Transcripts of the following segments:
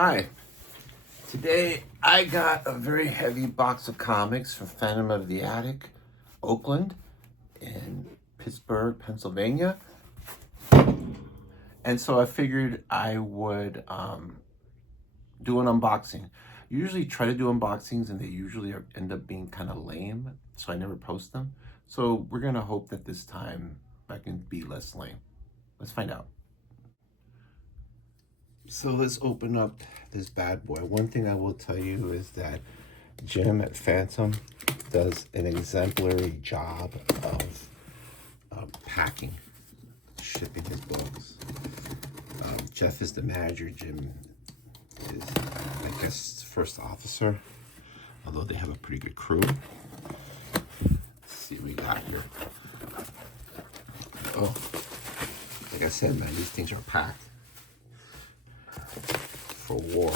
Hi, today I got a very heavy box of comics from Phantom of the Attic, Oakland, and Pittsburgh, Pennsylvania. And so I figured I would do an unboxing. Usually try to do unboxings and they usually end up being kind of lame, so I never post them. So we're gonna hope that this time I can be less lame. Let's find out. So let's open up this bad boy. One thing I will tell you is that Jim at Phantom does an exemplary job of packing, shipping his books. Jeff is the manager. Jim is, I guess, first officer, although they have a pretty good crew. Let's see what we got here. Oh, like I said, man, these things are packed for war.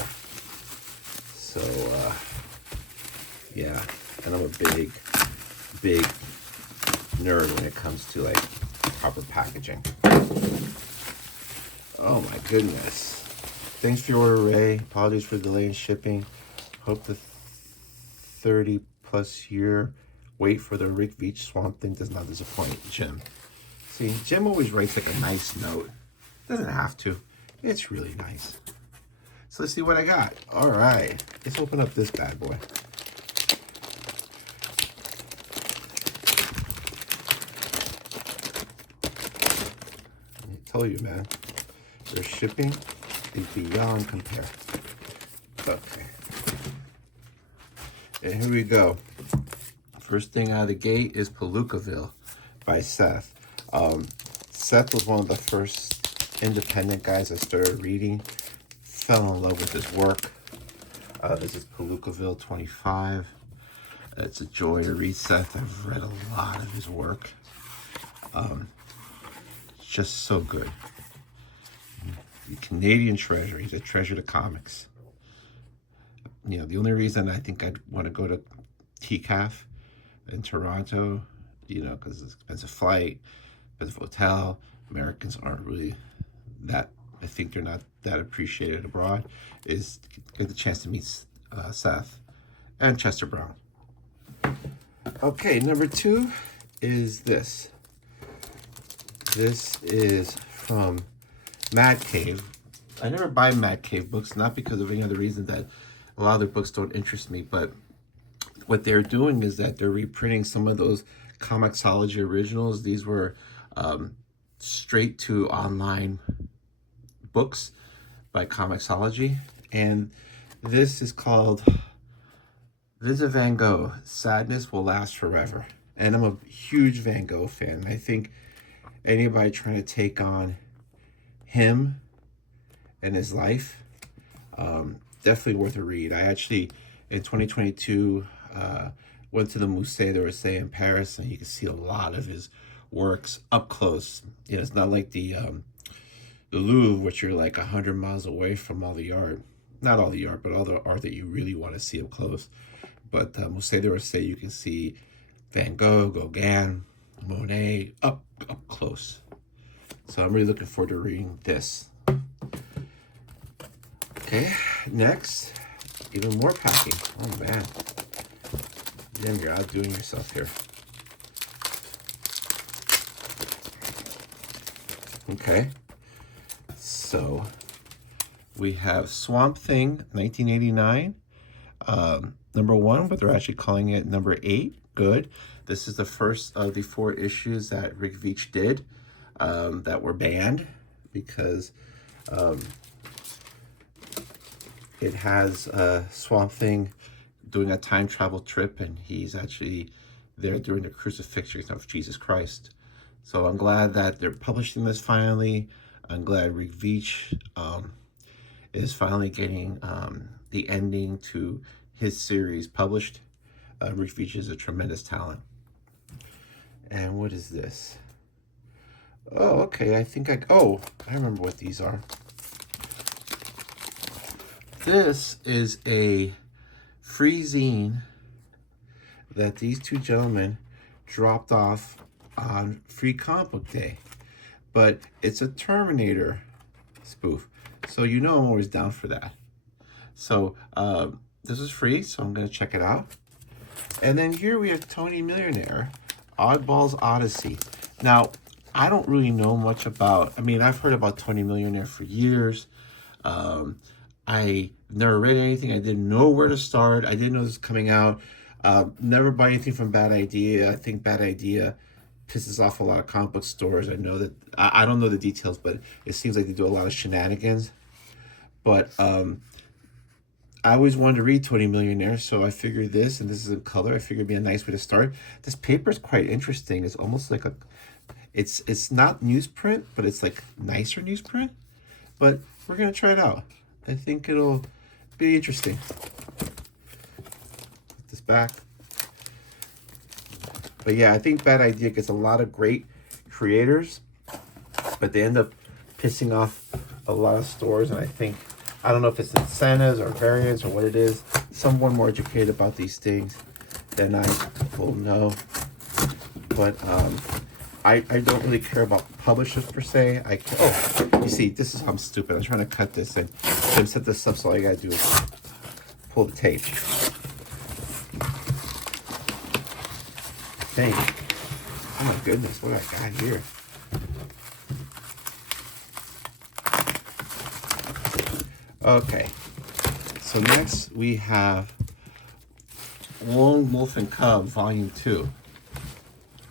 So, yeah, and I'm a big nerd when it comes to like proper packaging. Oh my goodness. Thanks for your order, Ray. Apologies for the delay in shipping. Hope the 30 plus year wait for the Rick Veitch Swamp Thing does not disappoint, Jim. See, Jim always writes like a nice note. Doesn't have to. It's really nice. So let's see what I got. All right, let's open up this bad boy. I told you, man, their shipping is beyond compare. Okay, and here we go. First thing out of the gate is Palookaville by Seth. Seth was one of the first independent guys I started reading. Fell in love with his work. This is Palookaville 25. It's a joy to read Seth. I've read a lot of his work. It's just so good. The Canadian treasure. He's a treasure to comics. You know, the only reason I think I'd want to go to TCAF in Toronto, you know, because it's an expensive flight, expensive hotel. Americans aren't really that, I think they're not that appreciated abroad, is get the chance to meet Seth and Chester Brown. Okay, number 2 is this. This is from Mad Cave. I never buy Mad Cave books, not because of any other reason that a lot of their books don't interest me, but what they're doing is that they're reprinting some of those Comixology originals. These were straight to online books by Comixology, and this is called Vincent Van Gogh, Sadness Will Last Forever. And I'm a huge Van Gogh fan. I think anybody trying to take on him and his life, definitely worth a read. I actually, in 2022, went to the Musée d'Orsay in Paris, and you can see a lot of his works up close. You know, it's not like the Louvre, which you're like 100 miles away from all the art. Not all the art, but all the art that you really want to see up close. But Musée d'Orsay, you can see Van Gogh, Gauguin, Monet up close. So I'm really looking forward to reading this. Okay, next, even more packing. Oh man, Jim, you're outdoing yourself here. Okay, so we have Swamp Thing 1989, number 1, but they're actually calling it number 8. Good. This is the first of the 4 issues that Rick Veitch did that were banned because it has Swamp Thing doing a time travel trip, and he's actually there during the crucifixion of Jesus Christ. So I'm glad that they're publishing this finally. I'm glad Rick Veitch is finally getting the ending to his series published. Rick Veitch is a tremendous talent. And what is this? Oh, okay, I remember what these are. This is a free zine that these 2 gentlemen dropped off on Free Comic Book Day. But it's a Terminator spoof. So you know I'm always down for that. So this is free, so I'm going to check it out. And then here we have Tony Millionaire, Oddballs Odyssey. Now, I don't really know much about, I mean, I've heard about Tony Millionaire for years. I never read anything. I didn't know where to start. I didn't know this was coming out. Never buy anything from Bad Idea. I think Bad Idea pisses off a lot of comic book stores. I know that, I don't know the details, but it seems like they do a lot of shenanigans. But I always wanted to read 20 Millionaire, so I figured this, and this is in color. I figured it'd be a nice way to start. This paper is quite interesting. It's almost like a, it's not newsprint, but it's like nicer newsprint. But we're gonna try it out. I think it'll be interesting. Put this back. But yeah, I think Bad Idea gets a lot of great creators, but they end up pissing off a lot of stores, and I think, I don't know if it's incentives or variants or what it is. Someone more educated about these things than I will know. But I don't really care about publishers per se. Oh, you see, this is how I'm stupid. I'm trying to cut this and Jim set this up, so all you gotta do is pull the tape. Dang. Oh my goodness, what I got here. Okay, so next we have Lone Wolf and Cub Volume 2.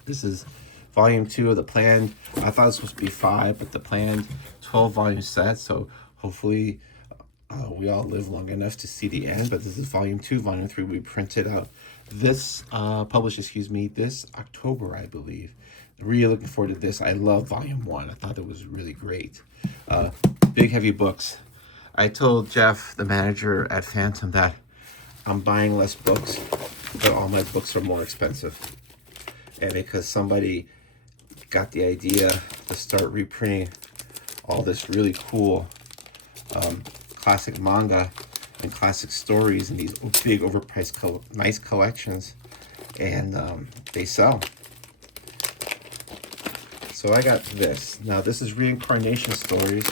This is Volume 2 of the planned, I thought it was supposed to be 5, but the planned 12 volume set, so hopefully we all live long enough to see the end. But this is Volume 2. Volume 3 we printed out this, published, excuse me, this October, I believe. Really looking forward to this. I love Volume 1. I thought it was really great. Big, heavy books. I told Jeff, the manager at Phantom, that I'm buying less books, but all my books are more expensive. And because somebody got the idea to start reprinting all this really cool classic manga and classic stories in these big, overpriced, nice collections, and they sell. So I got this. Now, this is Reincarnation Stories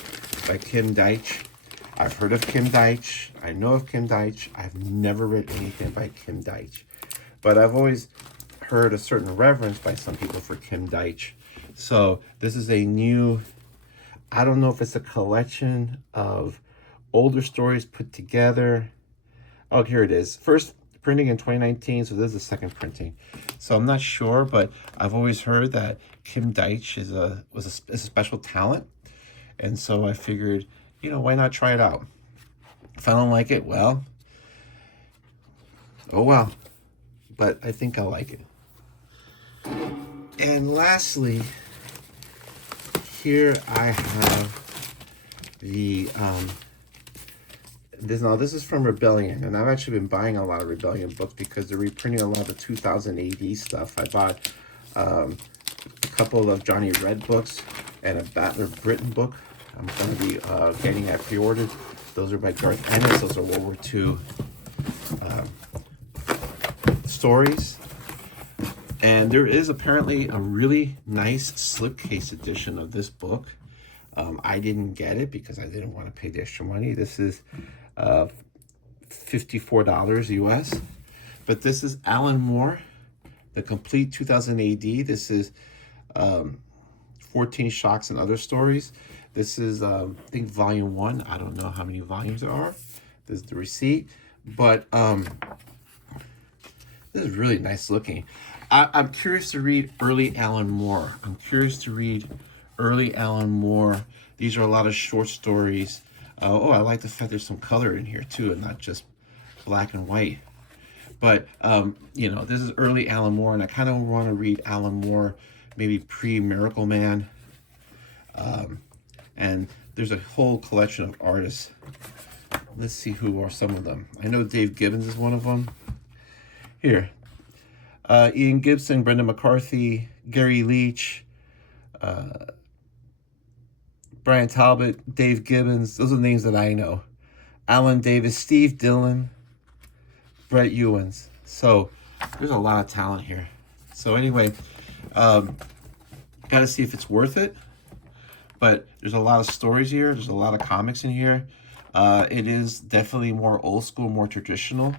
by Kim Deitch. I've heard of Kim Deitch. I know of Kim Deitch. I've never read anything by Kim Deitch. But I've always heard a certain reverence by some people for Kim Deitch. So this is a new, I don't know if it's a collection of older stories put together. Oh, here it is. First printing in 2019, so this is the second printing. So I'm not sure, but I've always heard that Kim Deitch is a special talent. And so I figured, you know, why not try it out? If I don't like it, well, oh well. But I think I like it. And lastly, here I have the this is from Rebellion, and I've actually been buying a lot of Rebellion books because they're reprinting a lot of the 2000 AD stuff. I bought a couple of Johnny Red books and a Battler Britain book. I'm going to be getting that pre-ordered. Those are by Garth Ennis. Those are World War II stories. And there is apparently a really nice slipcase edition of this book. I didn't get it because I didn't want to pay the extra money. This is $54 US. But this is Alan Moore, the complete 2000 AD. This is 14 Shocks and Other Stories. This is, I think, Volume 1. I don't know how many volumes there are. This is the receipt. But this is really nice looking. I'm curious to read early Alan Moore. I'm curious to read early Alan Moore. These are a lot of short stories. Oh, I like the fact there's some color in here too, and not just black and white. But, you know, this is early Alan Moore, and I kind of want to read Alan Moore, maybe pre-Miracle Man. And there's a whole collection of artists. Let's see who are some of them. I know Dave Gibbons is one of them. Here. Ian Gibson, Brenda McCarthy, Gary Leach, Brian Talbot, Dave Gibbons. Those are the names that I know. Alan Davis, Steve Dillon, Brett Ewins. So there's a lot of talent here. So anyway, got to see if it's worth it. But there's a lot of stories here. There's a lot of comics in here. It is definitely more old school, more traditional,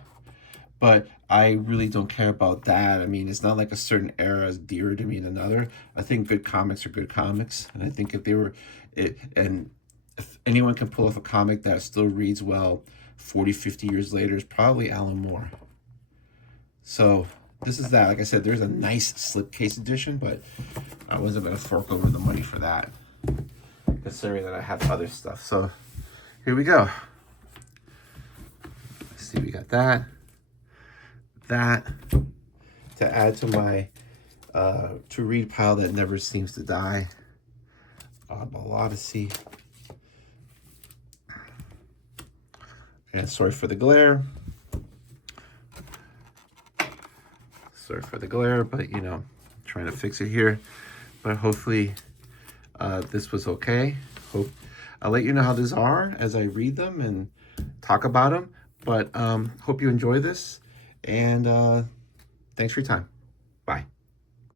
but I really don't care about that. I mean, it's not like a certain era is dearer to me than another. I think good comics are good comics, and I think if they were, and if anyone can pull off a comic that still reads well 40, 50 years later, is probably Alan Moore. So this is that. Like I said, there's a nice slipcase edition, but I wasn't going to fork over the money for that, considering that I have other stuff. So here we go. Let's see, we got that to add to my to read pile that never seems to die. Odyssey. And sorry for the glare. Sorry for the glare, but you know, trying to fix it here. But hopefully this was okay. I'll let you know how these are as I read them and talk about them. But hope you enjoy this, and thanks for your time. Bye.